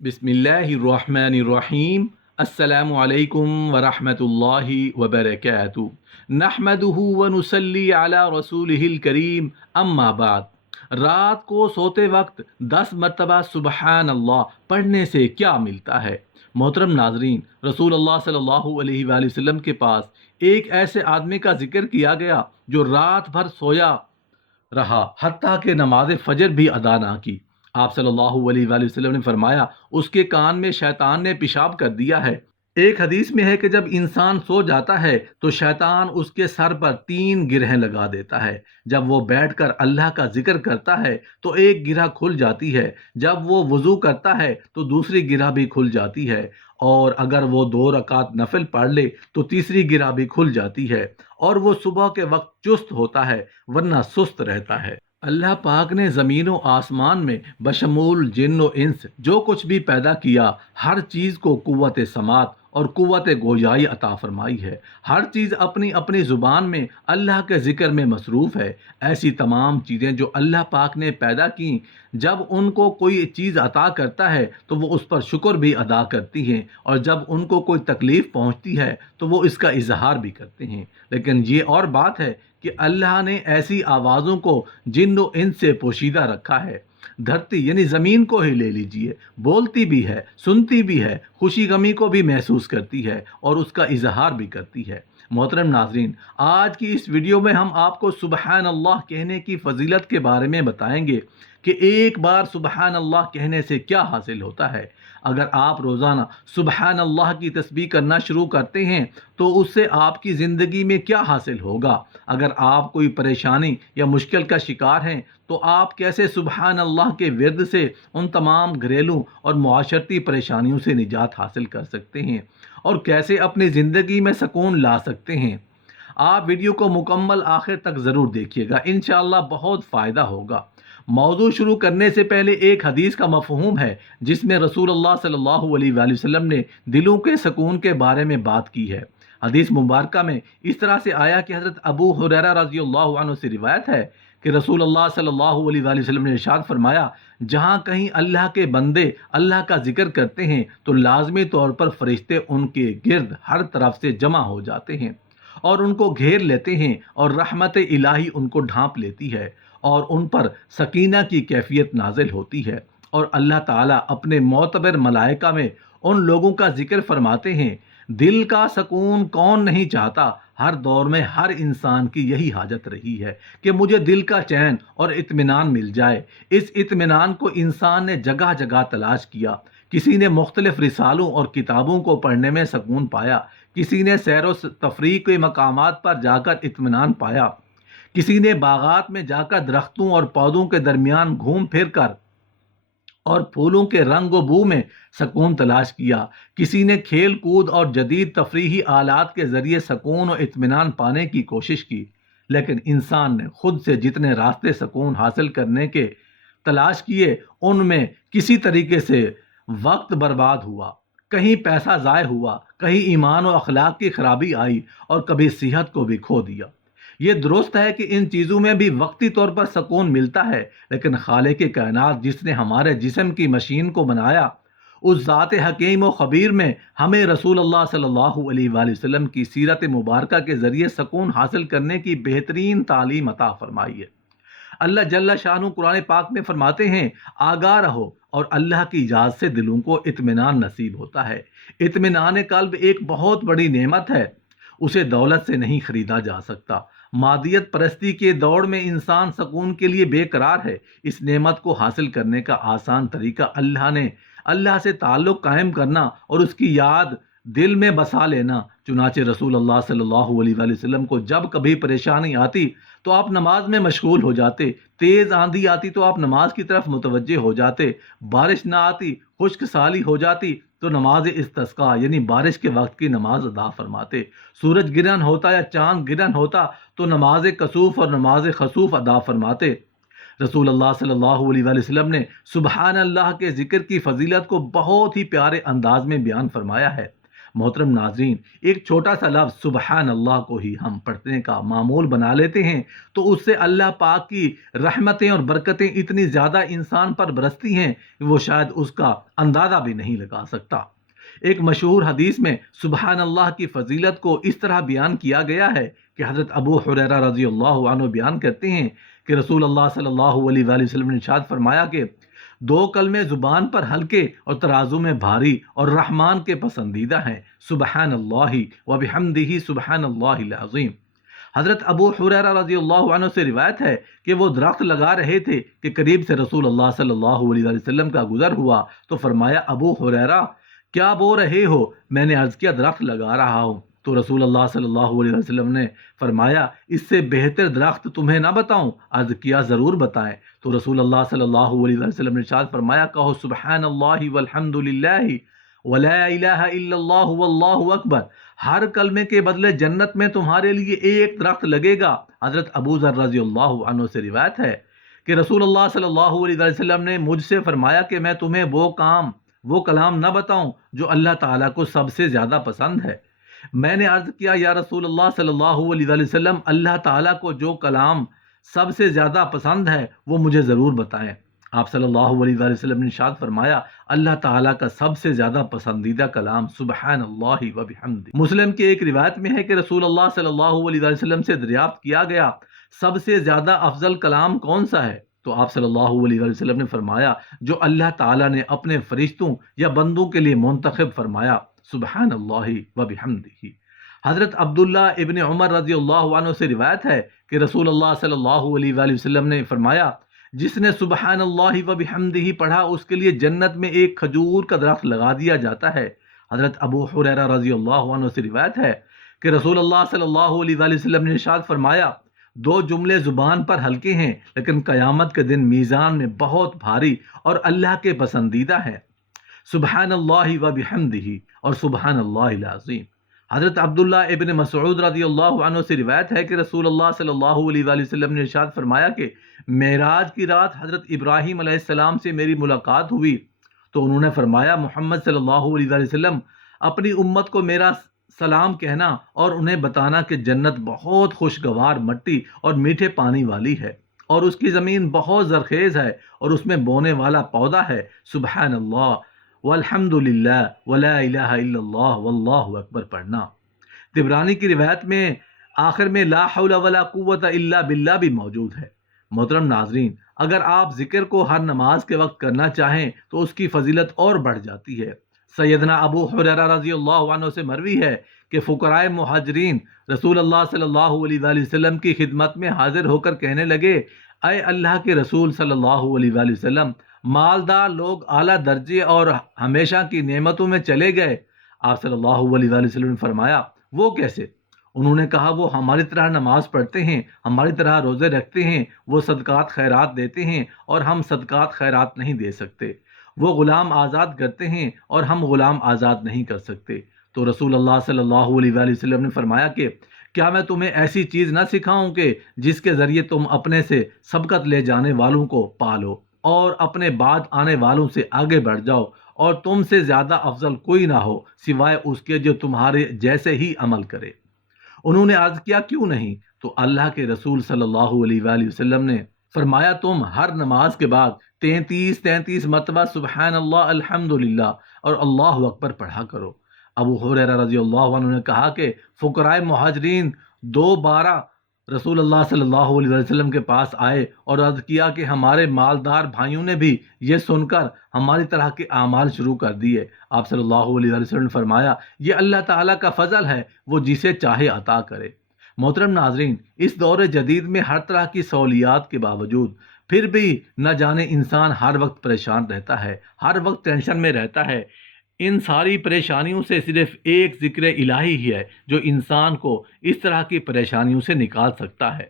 बिस्मिल्लाहिर्रहमानिर्रहीम। अस्सलामु अलैकुम वरहमतुल्लाहि वबरकातुहू। नहमदुहु व नुसल्ली अला रसूलिहिल करीम, अम्मा बाद। रात को सोते वक्त 10 मरतबा सुबहान अल्लाह पढ़ने से क्या मिलता है? मोहतरम नाजरीन, रसूलुल्लाह सल्लल्लाहु अलैहि वसल्लम के पास एक ऐसे आदमी का जिक्र किया गया जो रात भर सोया रहा, हत्ता कि नमाज फजर भी अदा ना की। आप सल्लल्लाहु अलैहि वसल्लम ने फरमाया, उसके कान में शैतान ने पेशाब कर दिया है। एक हदीस में है कि जब इंसान सो जाता है तो शैतान उसके सर पर 3 गिरहें लगा देता है। जब वो बैठकर अल्लाह का जिक्र करता है तो एक गिरह खुल जाती है, जब वो वुजू करता है तो दूसरी गिरह भी खुल जाती है, और अगर वो 2 रकात नफल पढ़ ले तो तीसरी गिरह भी खुल जाती है, और वो सुबह के वक्त चुस्त होता है वरना सुस्त रहता है। अल्लाह पाक ने ज़मीन व आसमान में बशमूल जिन्न व इंस जो कुछ भी पैदा किया, हर चीज़ को कुव्वत समात और कुव्वत गोयाई अता फरमाई है। हर चीज़ अपनी अपनी ज़ुबान में अल्लाह के ज़िक्र में मसरूफ़ है। ऐसी तमाम चीज़ें जो अल्लाह पाक ने पैदा की, जब उनको कोई चीज़ अता करता है तो वो उस पर शुक्र भी अदा करती हैं, और जब उनको कोई तकलीफ़ पहुँचती है तो वो इसका इजहार भी करते हैं। लेकिन ये और बात है कि अल्लाह ने ऐसी आवाज़ों को जिन्न व इंस से पोशीदा रखा है। धरती यानी ज़मीन को ही ले लीजिए, बोलती भी है, सुनती भी है, खुशी गमी को भी महसूस करती है और उसका इजहार भी करती है। मोहतरम नाजरीन, आज की इस वीडियो में हम आपको सुबहान अल्लाह कहने की फजीलत के बारे में बताएंगे कि एक बार सुबहान अल्लाह कहने से क्या हासिल होता है। अगर आप रोज़ाना सुबहान अल्लाह की तस्बीह करना शुरू करते हैं तो उससे आपकी ज़िंदगी में क्या हासिल होगा। अगर आप कोई परेशानी या मुश्किल का शिकार हैं तो आप कैसे सुबहान अल्लाह के विर्द से उन तमाम घरेलू और मुआशरती परेशानियों से निजात हासिल कर सकते हैं, और कैसे अपनी ज़िंदगी में सुकून ला सकते हैं। आप वीडियो को मुकम्मल आखिर तक ज़रूर देखिएगा, इंशाअल्लाह बहुत फ़ायदा होगा। मौजू शुरू करने से पहले एक हदीस का मफ़हूम है जिसमें रसूलुल्लाह सल्लल्लाहु अलैहि वसल्लम ने दिलों के सुकून के बारे में बात की है। हदीस मुबारका में इस तरह से आया कि हज़रत अबू हुरैरा रज़ियल्लाहु अन्हु से रिवायत है कि रसूलुल्लाह सल्लल्लाहु अलैहि वसल्लम ने इरशाद फरमाया, जहाँ कहीं अल्लाह के बंदे अल्लाह का जिक्र करते हैं तो लाजमी तौर पर फरिश्ते उनके गिर्द हर तरफ से जमा हो जाते हैं और उनको घेर लेते हैं, और रहमत इलाही उनको ढांप लेती है और उन पर सकीना की कैफियत नाजिल होती है। और अल्लाह ताला अपने मोतबर मलाइका में उन लोगों का जिक्र फरमाते हैं। दिल का सुकून कौन नहीं चाहता। हर दौर में हर इंसान की यही हाजत रही है कि मुझे दिल का चैन और इत्मीनान मिल जाए। इस इत्मीनान को इंसान ने जगह जगह तलाश किया। किसी ने मुख्तलिफ रिसालों और किताबों को पढ़ने में सुकून पाया, किसी ने सैर व तफरीह के मकामात पर जाकर इत्मीनान पाया, किसी ने बागात में जाकर दरख्तों और पौधों के दरमियान घूम फिर कर और फूलों के रंग व बू में सुकून तलाश किया, किसी ने खेल कूद और जदीद तफरीही आलात के ज़रिए सुकून और इत्मीनान पाने की कोशिश की। लेकिन इंसान ने खुद से जितने रास्ते सुकून हासिल करने के तलाश किए, उनमें किसी तरीके से वक्त बर्बाद हुआ, कहीं पैसा ज़ाय हुआ, कहीं ईमान और अखलाक की खराबी आई, और कभी सेहत को भी खो दिया। ये दुरुस्त है कि इन चीज़ों में भी वक्ती तौर पर सुकून मिलता है, लेकिन खालिक कायनात जिसने हमारे जिस्म की मशीन को बनाया, उस ज़ात हकीम व खबीर में हमें रसूलुल्लाह सल्लल्लाहु अलैहि वसल्लम की सीरत मुबारका के ज़रिए सुकून हासिल करने की बेहतरीन तालीम अता फरमाई है। अल्लाह जल्ला शानु कुरान पाक में फरमाते हैं, आगाह रहो और अल्लाह की इजाज़त से दिलों को इत्मीनान नसीब होता है। इत्मीनान कल्ब एक बहुत बड़ी नेमत है, उसे दौलत से नहीं खरीदा जा सकता। मादियत परस्ती के दौड़ में इंसान सुकून के लिए बेकरार है। इस नेमत को हासिल करने का आसान तरीका अल्लाह से ताल्लुक़ कायम करना और उसकी याद दिल में बसा लेना। चुनाचे रसूलुल्लाह सल्लल्लाहु अलैहि वसल्लम को जब कभी परेशानी आती तो आप नमाज में मशगूल हो जाते, तेज़ आंधी आती तो आप नमाज की तरफ मुतवज्जे हो जाते, बारिश ना आती, खुश्क साली हो जाती तो नमाज इस्तिस्का यानी बारिश के वक्त की नमाज अदा फरमाते, सूरज गिरन होता या चांद गिरन होता तो नमाज कसूफ और नमाज खसूफ अदा फरमाते। रसूलुल्लाह सल्लल्लाहु अलैहि वसल्लम ने सुबहान अल्लाह के ज़िक्र की फजीलत को बहुत ही प्यारे अंदाज में बयान फरमाया है। محترم ناظرین، ایک چھوٹا سا لفظ سبحان اللہ کو ہی ہم پڑھنے کا معمول بنا لیتے ہیں تو اس سے اللہ پاک کی رحمتیں اور برکتیں اتنی زیادہ انسان پر برستی ہیں کہ وہ شاید اس کا اندازہ بھی نہیں لگا سکتا۔ ایک مشہور حدیث میں سبحان اللہ کی فضیلت کو اس طرح بیان کیا گیا ہے کہ حضرت ابو ہریرہ رضی اللہ عنہ بیان کرتے ہیں کہ رسول اللہ صلی اللہ علیہ وآلہ وسلم نے ارشاد فرمایا کہ دو کلمے زبان پر ہلکے اور ترازو میں بھاری اور رحمان کے پسندیدہ ہیں، سبحان اللہ و بحمدہ سبحان اللہ العظیم۔ حضرت ابو ہریرہ رضی اللہ عنہ سے روایت ہے کہ وہ درخت لگا رہے تھے کہ قریب سے رسول اللہ صلی اللہ علیہ وسلم کا گزر ہوا تو فرمایا، ابو ہریرہ کیا بو رہے ہو؟ میں نے عرض کیا، درخت لگا رہا ہوں۔ تو رسول اللہ صلی اللہ علیہ وسلم نے فرمایا، اس سے بہتر درخت تمہیں نہ بتاؤں؟ عرض کیا، ضرور بتائیں۔ تو رسول اللہ صلی اللہ علیہ وسلم نے ارشاد فرمایا، کہو سبحان اللہ والحمد للہ ولا الہ الا اللہ واللہ اکبر۔ ہر کلمے کے بدلے جنت میں تمہارے لیے ایک درخت لگے گا۔ حضرت ابو ذر رضی اللہ عنہ سے روایت ہے کہ رسول اللہ صلی اللہ علیہ وسلم نے مجھ سے فرمایا کہ میں تمہیں وہ کلام نہ بتاؤں جو اللہ تعالیٰ کو سب سے زیادہ پسند ہے۔ میں نے عرض کیا، یا رسول اللہ صلی اللہ علیہ وسلم، اللہ تعالیٰ کو جو کلام سب سے زیادہ پسند ہے وہ مجھے ضرور بتائیں۔ آپ صلی اللہ علیہ وسلم نے ارشاد فرمایا، اللہ تعالیٰ کا سب سے زیادہ پسندیدہ کلام سبحان اللہ و بحمدہ۔ مسلم کی ایک روایت میں ہے کہ رسول اللہ صلی اللہ علیہ وسلم سے دریافت کیا گیا، سب سے زیادہ افضل کلام کون سا ہے؟ تو آپ صلی اللہ علیہ وسلم نے فرمایا، جو اللہ تعالیٰ نے اپنے فرشتوں یا بندوں کے لیے منتخب فرمایا، سبحان اللہ و بحمدہ۔ حضرت عبداللہ ابن عمر رضی اللہ عنہ سے روایت ہے کہ رسول اللہ صلی اللہ علیہ وآلہ وسلم نے فرمایا، جس نے سبحان اللہ و بحمدہ پڑھا اس کے لیے جنت میں ایک کھجور کا درخت لگا دیا جاتا ہے۔ حضرت ابو ہریرہ رضی اللہ عنہ سے روایت ہے کہ رسول اللہ صلی اللہ علیہ وآلہ وسلم نے ارشاد فرمایا، دو جملے زبان پر ہلکے ہیں لیکن قیامت کے دن میزان میں بہت بھاری اور اللہ کے پسندیدہ ہیں، سبحان اللہ و بحمدہ اور سبحان اللہ العظیم۔ حضرت عبداللہ ابن مسعود رضی اللہ عنہ سے روایت ہے کہ رسول اللہ صلی اللہ علیہ وآلہ وسلم نے ارشاد فرمایا کہ معراج کی رات حضرت ابراہیم علیہ السلام سے میری ملاقات ہوئی تو انہوں نے فرمایا، محمد صلی اللہ علیہ وآلہ وسلم، اپنی امت کو میرا سلام کہنا اور انہیں بتانا کہ جنت بہت خوشگوار مٹی اور میٹھے پانی والی ہے اور اس کی زمین بہت زرخیز ہے اور اس میں بونے والا پودا ہے، سبحان اللہ والحمد للہ ولا الہ الا اللہ واللہ اکبر پڑھنا۔ طبرانی کی روایت میں آخر میں لا حول ولا قوت الا باللہ بھی موجود ہے۔ محترم ناظرین، اگر آپ ذکر کو ہر نماز کے وقت کرنا چاہیں تو اس کی فضیلت اور بڑھ جاتی ہے۔ سیدنا ابو ہریرہ رضی اللہ عنہ سے مروی ہے کہ فقراء مہاجرین رسول اللہ صلی اللہ علیہ وآلہ وسلم کی خدمت میں حاضر ہو کر کہنے لگے، اے اللہ کے رسول صلی اللہ علیہ وآلہ وسلم، مالدار لوگ اعلیٰ درجے اور ہمیشہ کی نعمتوں میں چلے گئے۔ آپ صلی اللہ علیہ وآلہ وسلم نے فرمایا، وہ کیسے؟ انہوں نے کہا، وہ ہماری طرح نماز پڑھتے ہیں، ہماری طرح روزے رکھتے ہیں، وہ صدقات خیرات دیتے ہیں اور ہم صدقات خیرات نہیں دے سکتے، وہ غلام آزاد کرتے ہیں اور ہم غلام آزاد نہیں کر سکتے۔ تو رسول اللہ صلی اللہ علیہ وآلہ وسلم نے فرمایا کہ کیا میں تمہیں ایسی چیز نہ سکھاؤں کہ جس کے ذریعے تم اپنے سے سبقت لے جانے والوں کو پالو اور اپنے بعد آنے والوں سے آگے بڑھ جاؤ، اور تم سے زیادہ افضل کوئی نہ ہو سوائے اس کے جو تمہارے جیسے ہی عمل کرے۔ انہوں نے عرض کیا، کیوں نہیں؟ تو اللہ کے رسول صلی اللہ علیہ وآلہ وسلم نے فرمایا، تم ہر نماز کے بعد 33 مرتبہ سبحان اللہ الحمدللہ اور اللہ اکبر پڑھا کرو۔ ابو ہریرہ رضی اللہ عنہ نے کہا کہ فقراء مہاجرین دوبارہ رسول اللہ صلی اللہ علیہ وسلم کے پاس آئے اور عرض کیا کہ ہمارے مالدار بھائیوں نے بھی یہ سن کر ہماری طرح کے اعمال شروع کر دیے۔ آپ صلی اللہ علیہ وسلم نے فرمایا، یہ اللہ تعالیٰ کا فضل ہے، وہ جسے چاہے عطا کرے۔ محترم ناظرین، اس دور جدید میں ہر طرح کی سہولیات کے باوجود پھر بھی نہ جانے انسان ہر وقت پریشان رہتا ہے، ہر وقت ٹینشن میں رہتا ہے۔ ان ساری پریشانیوں سے صرف ایک ذکر الہی ہی ہے جو انسان کو اس طرح کی پریشانیوں سے نکال سکتا ہے۔